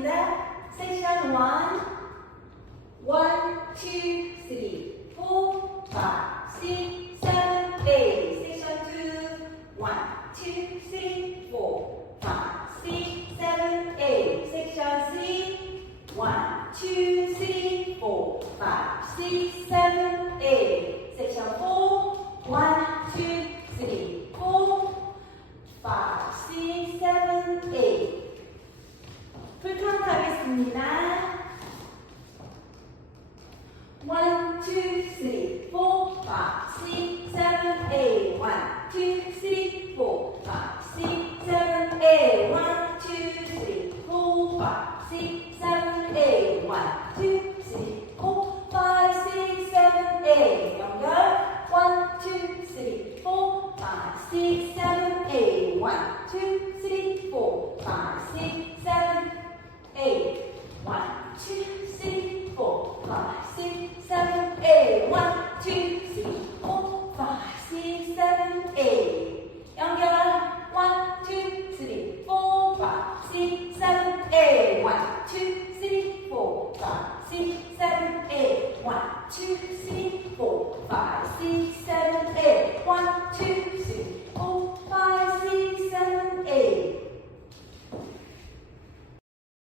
하겠습니다. 섹션 1 1, 2, 3, 4, 5, 6, 7, 8 섹션 2 1, 2, 3, 4, 5, 6, 7, 8 섹션 3 1, 2, 3, 4, 5, 6, 7, 8 섹션 4 1, 2, 3, 4, 5, 6, 7, 8 풀카운트 하겠습니다. 1, 2, 3, 4, 5, 6, 7, 8 1, 2, 3, 4, 5, 6, 7, 8 1, 2, 3, 4, 5, 6, 7, 8 1, 2, 3, 4, 5, 6, 7, 8 연결 1, 2, 3, 4, 5, 6, 7, 8 1, 2, 3, 4, 5, 6, 7, 8 1, 2, 3, 4, 5, 6, 7, 8 1, 2, 3, 4, 5, 6, 7, 8 연결 1, 2, 3, 4, 5, 6, 7, 8 1, 2, 3, 4, 5, 6, 7, 8 1, 2, 3, 4, 5, 6, 7, 8 1, 2,